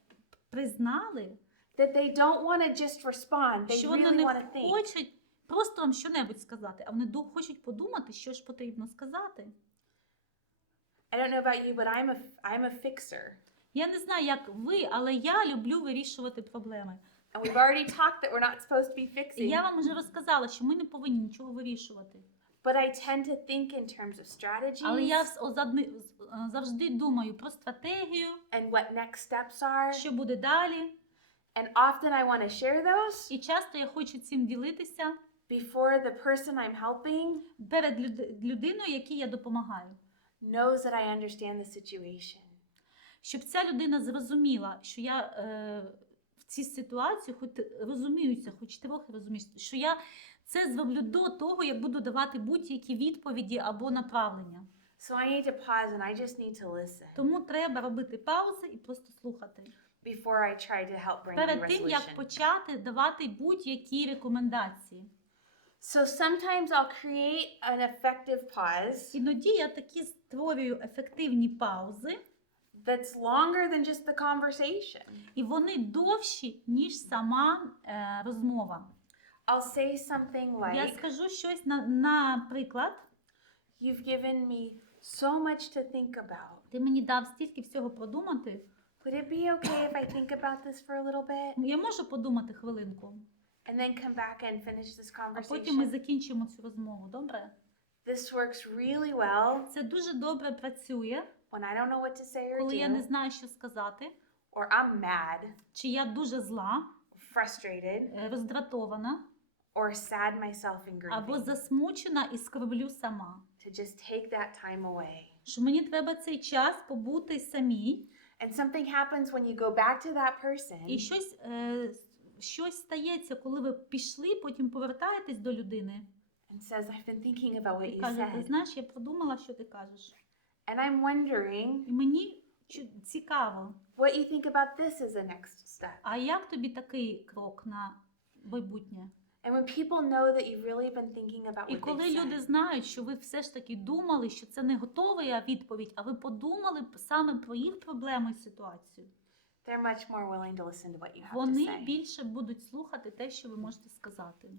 признали, that they don't want to just respond. They що вони really не want to think. хочуть просто вам що-небудь сказати, а вони хочуть подумати, що ж потрібно сказати. I don't know about you, but I'm a fixer. Я не знаю, як ви, але я люблю вирішувати проблеми. And we've already talked that we're not supposed to be І fixing. я вам вже розказала, що ми не повинні нічого вирішувати. But I tend to think in terms of Але я strategies завжди думаю про стратегію, and what next steps are. що буде далі. And often I want to share those І часто я хочу цим ділитися before the person I'm helping перед людиною, якій я допомагаю. knows that I understand the situation. Щоб ця людина зрозуміла, що я в цій ситуації хоч розуміюся, хоч трохи розумію, що я це зроблю до того, як буду давати будь-які відповіді або направлення. So I need to pause and I just need to listen Тому треба робити паузи і просто слухати. before I try to help bring the Перед тим, як resolution. почати давати будь-які рекомендації. So sometimes I'll create an effective pause Іноді я такі створюю ефективні паузи, that's longer than just the conversation. і вони довші, ніж сама розмова. I'll say something Я like, скажу щось, наприклад, you've given me so much to think about. ти мені дав стільки всього продумати, Would it be okay if I think about this for a little bit я можу подумати хвилинку, and then come back and finish this а потім ми conversation? закінчимо цю розмову, добре? This works really well Це дуже добре працює, when I don't know what to say or коли я не do, знаю, що сказати, or I'm mad, чи я дуже зла, frustrated, роздратована, or sad myself and або grieving. засмучена і скорблю сама. To just take that time away. Що мені треба цей час побути самій, And something happens when you go back to that person і щось стається, коли ви пішли, потім повертаєтесь до людини and says, I've been thinking about what і you кажете, said. знаєш, я подумала, що ти кажеш. And I'm wondering І мені цікаво, what you think about this as a next step. а як тобі такий крок на майбутнє? And when people know that you've really been thinking about І what коли they've люди said, знають, що ви все ж таки думали, що це не готова відповідь, а ви подумали саме про їх проблему і ситуацію, they're much more willing to listen to what you have to вони say. більше будуть слухати те, що ви можете сказати.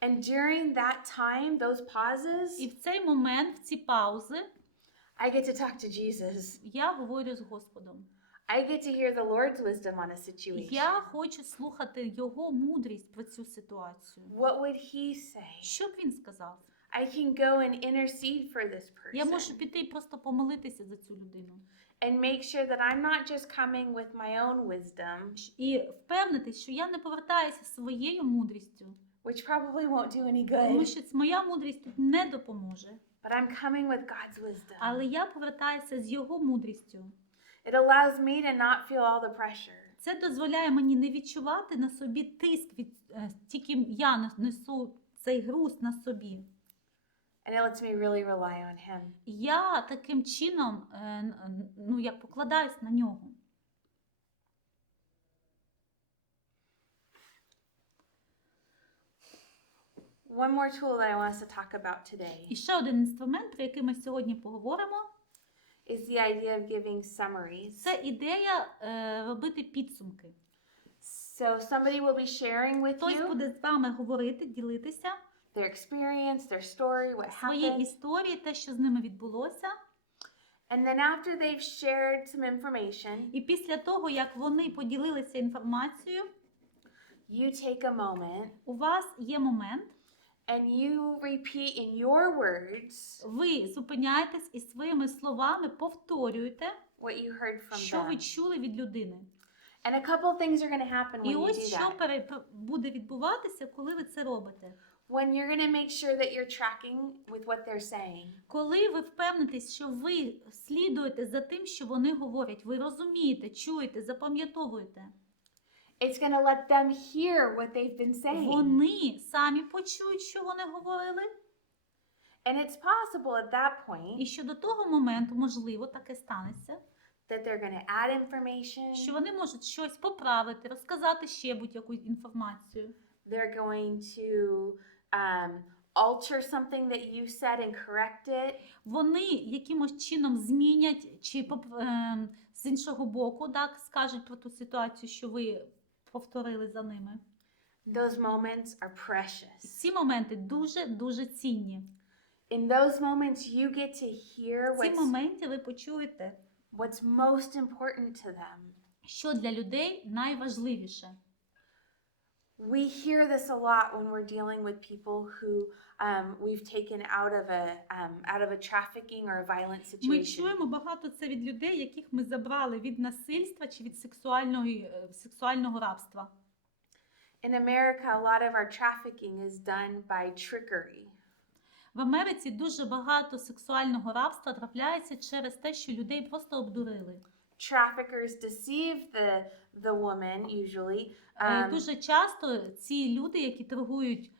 And during that time, those pauses, І в цей момент, в ці паузи, I get to talk to Jesus. я говорю з Господом. I get to hear the Lord's wisdom on a situation. Я хочу слухати його мудрість про цю ситуацію. What would he say? Що б він сказав? I can go and intercede for this Я person можу піти і просто помолитися за цю людину. and make sure that I'm not just coming with my own wisdom, І впевнитись, що я не повертаюся своєю мудрістю. which probably won't do any Тому good, що моя мудрість тут не допоможе. but I'm coming with God's wisdom. Але я повертаюся з його мудрістю. It allows me to not feel all the pressure. Це дозволяє мені не відчувати на собі тиск, тільки я несу цей груз на собі. And it lets me really rely on him. Я таким чином як покладаюсь на нього. One more tool that I want us to talk about today І ще один інструмент, про який ми сьогодні поговоримо, is the idea of giving summaries. це ідея робити підсумки. So somebody will be sharing with Хтось you буде з вами говорити, ділитися their experience, their story, what свої happened. історії, те, що з ними відбулося. And then after they've shared some information, І після того, як вони поділилися інформацією, you take a moment у вас є момент, and you repeat in your words ви зупиняєтесь і своїми словами повторюєте, what you heard from що ви them. чули від людини. And a couple things are going to happen when І you ось do що that. буде відбуватися, коли ви це робите. When you're going to make sure that you're tracking with what they're saying. Коли ви впевнитесь, що ви слідуєте за тим, що вони говорять, ви розумієте, чуєте, запам'ятовуєте, It's going to let them hear what they've been saying. вони самі почують, що вони говорили, And it's possible at that point і що до того моменту, можливо, таке станеться, that they're going to add information. що вони можуть щось поправити, розказати ще будь-яку інформацію. They're going to alter something that you said and correct it. Вони якимось чином змінять чи з іншого боку, так, скажуть про ту ситуацію, що ви повторили за ними. Those moments are precious. Ці моменти дуже цінні. In those moments, you get to hear В ці моменти ви почуєте, what's most important to them. що для людей найважливіше. We hear this a lot when we're dealing with people who we've taken out of a trafficking or a violent Ми situation. чуємо багато це від людей, яких ми забрали від насильства чи від сексуального рабства. In America, a lot of our trafficking is done by trickery. В Америці дуже багато сексуального рабства трапляється через те, що людей просто обдурили. Traffickers deceive the woman usually. Дуже часто ці люди, які торгують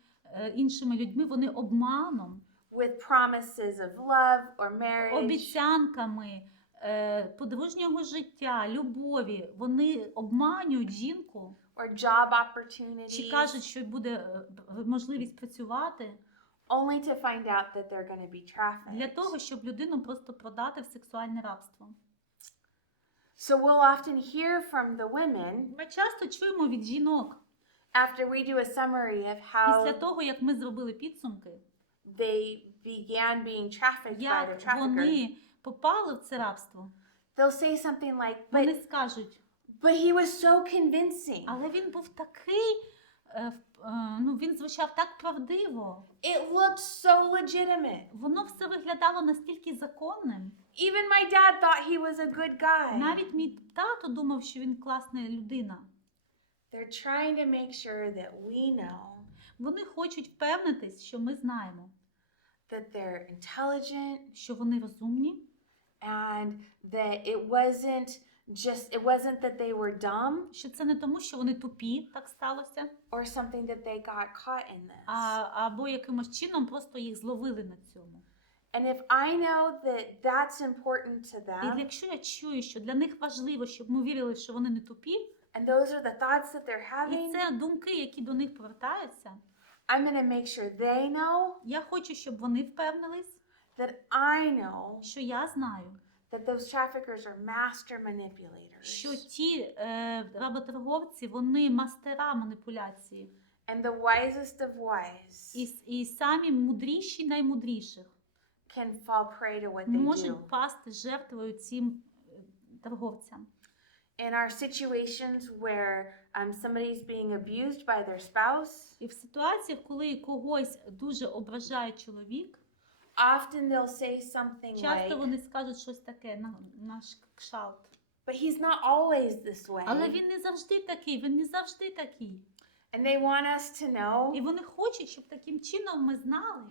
іншими людьми, вони обманом, With promises of love or marriage. обіцянками подружнього життя, любові, вони обманюють жінку, Or job opportunities. чи кажуть, що буде можливість працювати, Only to find out that they're going to be trafficked. для того, щоб людину просто продати в сексуальне рабство. So we'll often hear from the women Ми часто чуємо від жінок, after we do a summary of після how того, як ми зробили підсумки, they began being trafficked by the як trafficker. вони попали в це рабство. They'll say something like, Вони скажуть, but he was so convincing. але він був такий, він звучав так правдиво. It looked so legitimate. Воно все виглядало настільки законним. Even my dad thought he was a good guy. Навіть мій тато думав, що він класна людина. They're trying to make sure that we know Вони хочуть впевнитись, що ми знаємо, that they're intelligent що вони розумні, and that it wasn't that they were dumb що це не тому, що вони тупі, так сталося, or something that they got caught in this. або якимось чином просто їх зловили на цьому. And if I know that that's important to І them, якщо я чую, що для них важливо, щоб ми вірили, що вони не тупі, and those are the thoughts that they're і having, це думки, які до них повертаються, I'm going to make sure they know я хочу, щоб вони впевнились, that I know що я знаю, that those traffickers are master manipulators. що ті работорговці, вони мастера маніпуляції. And the wisest of wise І самі мудріші наймудріших can fall prey to what they do. можуть пасти жертвою цим торговцям. In our situations where somebody's being abused by their spouse, І в ситуаціях, коли когось дуже ображає чоловік, often they'll say something часто like, вони скажуть щось таке на кшалт. but he's not always this way. Але він не завжди такий, він не завжди такий. And they want us to know І вони хочуть, щоб таким чином ми знали,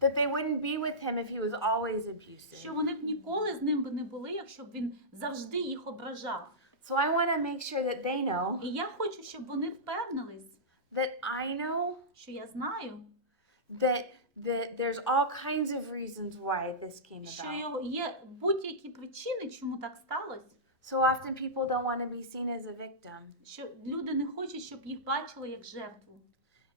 that they wouldn't be with him if he was always abusive. що вони б ніколи з ним би не були, якщо б він завжди їх ображав. So I want to make sure that they know І я хочу, щоб вони впевнились, that I know що я знаю, that there's all kinds of reasons why this came що about. є будь-які причини, чому так сталося. So often people don't want to be seen as a victim, Що люди не хочуть, щоб їх бачили як жертву.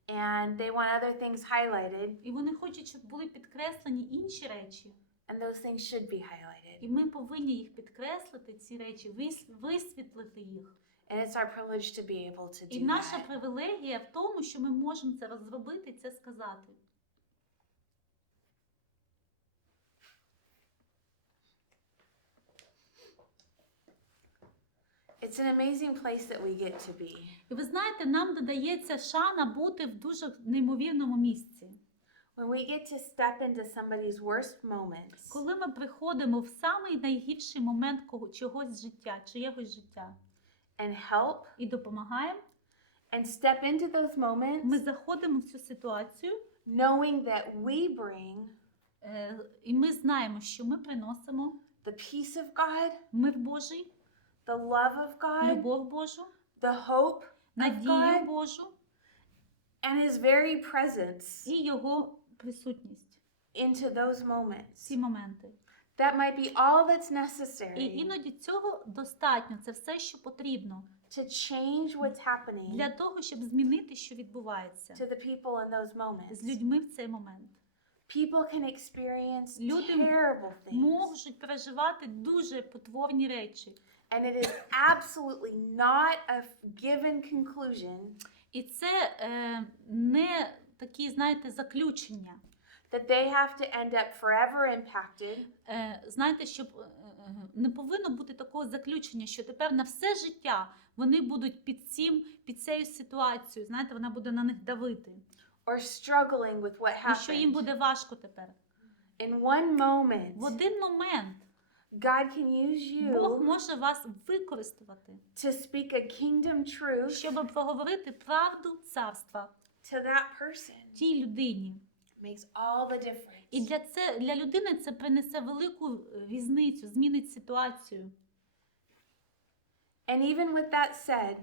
and they want other things highlighted, І вони хочуть, щоб були підкреслені інші речі. and those things should be highlighted. І ми повинні їх підкреслити, ці речі, висвітлити їх. And it's our privilege to be able to І do наша that. привілегія в тому, що ми можемо це розробити і це сказати. It's an amazing place that we get to be. І ви знаєте, нам додається шана бути в дуже неймовірному місці. When we get to step into somebody's worst moments Коли ми приходимо в самий найгірший момент чогось життя, чиєгось життя, and help і допомагаємо, and step into those ми moments заходимо в цю ситуацію, knowing that we bring і ми знаємо, що ми приносимо the peace of God, мир Божий, the love of God, любов Божу, the hope of надію God, Божу and His very presence і Його присутність into those в moments. ці моменти. That might be all that's І necessary іноді цього достатньо, це все, що потрібно, to change what's happening для того, щоб змінити, що відбувається to the people in those moments. з людьми в цей момент. People can experience Люди terrible things. Можуть переживати дуже потворні речі. And it is absolutely not a given conclusion І це не такі, знаєте, заключення. that they have to end up forever impacted. Знаєте, щоб не повинно бути такого заключення, що тепер на все життя вони будуть під цією ситуацією, знаєте, вона буде на них давити. Or struggling with what І що їм happened. буде важко тепер. In one moment, В один момент God can use Бог you може вас використати, to speak a kingdom truth щоб проговорити правду царства to that person. тій людині. It makes all the difference. І для людини це принесе велику різницю, змінить ситуацію. And even with that said,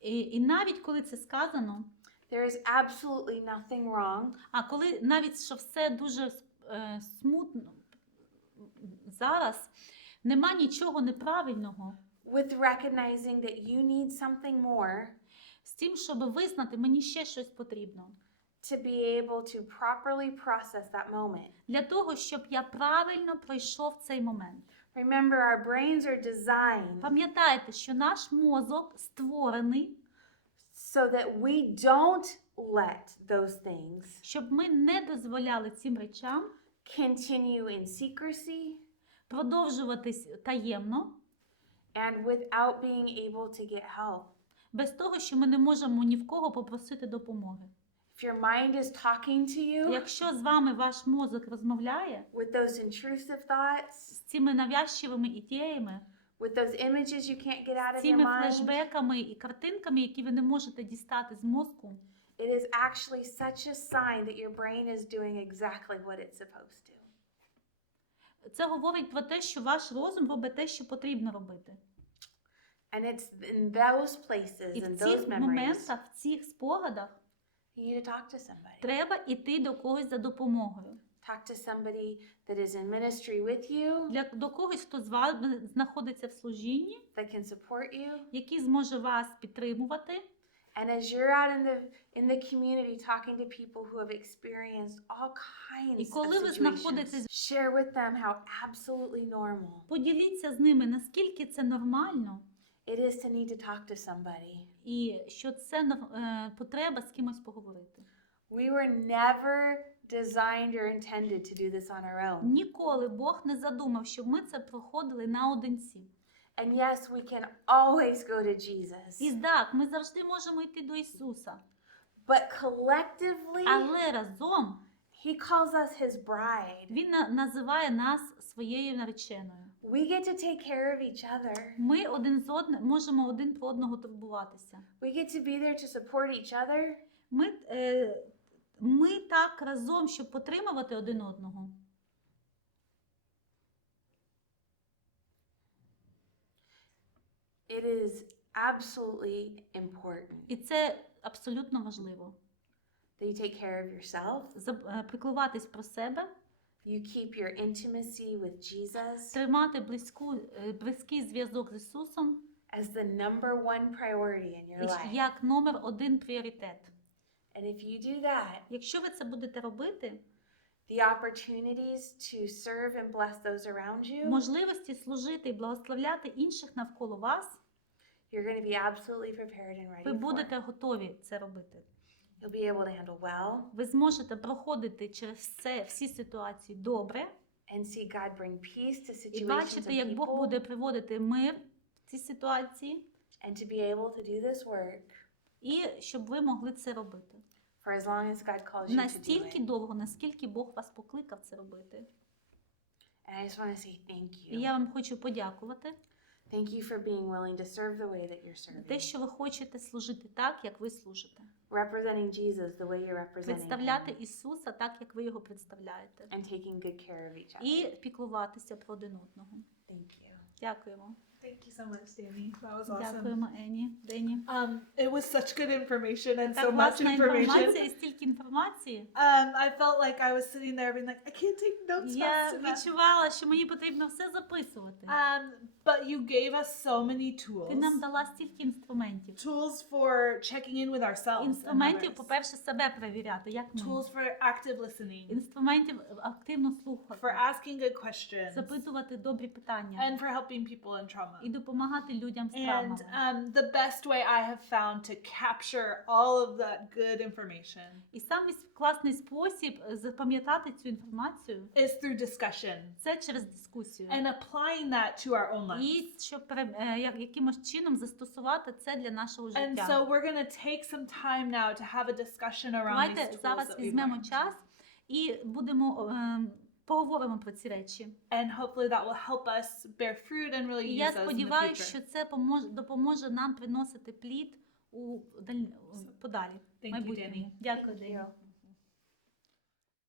І навіть коли це сказано, there is absolutely nothing wrong а коли навіть що все дуже смутно зараз, нема нічого неправильного with recognizing that you need something more з тим, щоб визнати, мені ще щось потрібно. to be able to properly process that moment. Для того, щоб я правильно пройшов цей момент. Remember, our brains are designed Пам'ятайте, що наш мозок створений, so that we don't let those things щоб ми не дозволяли цим речам continue in secrecy продовжуватись таємно, and without being able to get help. без того, що ми не можемо ні в кого попросити допомоги. If your mind is talking to you Якщо з вами ваш мозок розмовляє with those intrusive thoughts, з цими навязчивими ідеями, with those images you can't get out з of your цими mind, флешбеками і картинками, які ви не можете дістати з мозку, it is actually such a sign that your brain is doing exactly what it's supposed to. це говорить про те, що ваш розум робить те, що потрібно робити. And it's in those places, І in в those цих memories, моментах, в цих спогадах you need to talk to somebody. треба йти до когось за допомогою. Talk to somebody that is in ministry with you, До когось, хто з вами знаходиться в служінні, that can support you. який зможе вас підтримувати. And as you're out in the community talking to people who have experienced all kinds І коли of ви situations, знаходитесь, share with them how absolutely normal поділіться з ними, наскільки це нормально, it is to need to talk to somebody. і що це потреба з кимось поговорити. We were never designed or intended to do this on our own. Ніколи Бог не задумав, щоб ми це проходили наодинці. And yes, we can always go to Jesus. І так, ми завжди можемо йти до Ісуса. But collectively, Але разом He calls us His bride. Він називає нас своєю нареченою. We get to take care of each other. Ми можемо один про одного турбуватися. We get to be there to support each other. Ми так разом, щоб підтримувати один одного. It is absolutely important І це абсолютно важливо. that you take care of yourself. Піклуватись про себе, You keep your intimacy with Jesus тримати близький зв'язок з Ісусом as the number one priority in your life. як номер один пріоритет. And if you do that, Якщо ви це будете робити, the opportunities to serve and bless those around you, можливості служити і благословляти інших навколо вас, you're going to be absolutely prepared and ready ви for. будете готові це робити. You'll be able to handle well Ви зможете проходити через всі ситуації добре and see God bring peace to і situations бачити, як and Бог people, буде приводити мир в ці ситуації, and to be able to do this work і щоб ви могли це робити. for as long as God calls you to do Настільки it. довго, наскільки Бог вас покликав це робити. And I just want to say thank І you. я вам хочу подякувати Thank you for being willing to serve the way that you're за те, serving. що ви хочете служити так, як ви служите. Representing Jesus the way you're representing Представляти Him. Ісуса так, як ви його представляєте. And taking good care of each other. І піклуватися про один одного. Thank you. Дякуємо. Thank you so much, Dani. That was awesome. Дякуємо, Дені. It was such good information and Так so much класна інформація information. і стільки інформації. I felt like I was sitting there being like, I can't take notes Я fast enough. відчувала, що мені потрібно все записувати. But you gave us so many tools. Ти нам дала стільки інструментів. Tools for checking in with ourselves. and Інструментів, others. по-перше, себе перевіряти, як ми. Tools for active listening. Інструментів активно For слухати, asking good questions. запитувати добрі питання And for helping people in trauma. і допомагати людям з And травмами. the best way I have found to capture all of that good information І самий класний спосіб запам'ятати цю інформацію is through discussion – це через дискусію. and applying that to our own lives. І щоб якимось чином застосувати це для нашого And життя. so we're going to take some time now to have a discussion around these Давайте tools зараз that we've візьмемо learned. час і будемо поговоримо про ці речі. And hopefully that will help us bear fruit and really І use я those in the сподіваюся, future. що це допоможе нам приносити плід у подалі, Thank you, майбутньому. Dani. Дякую, Thank Дені. you.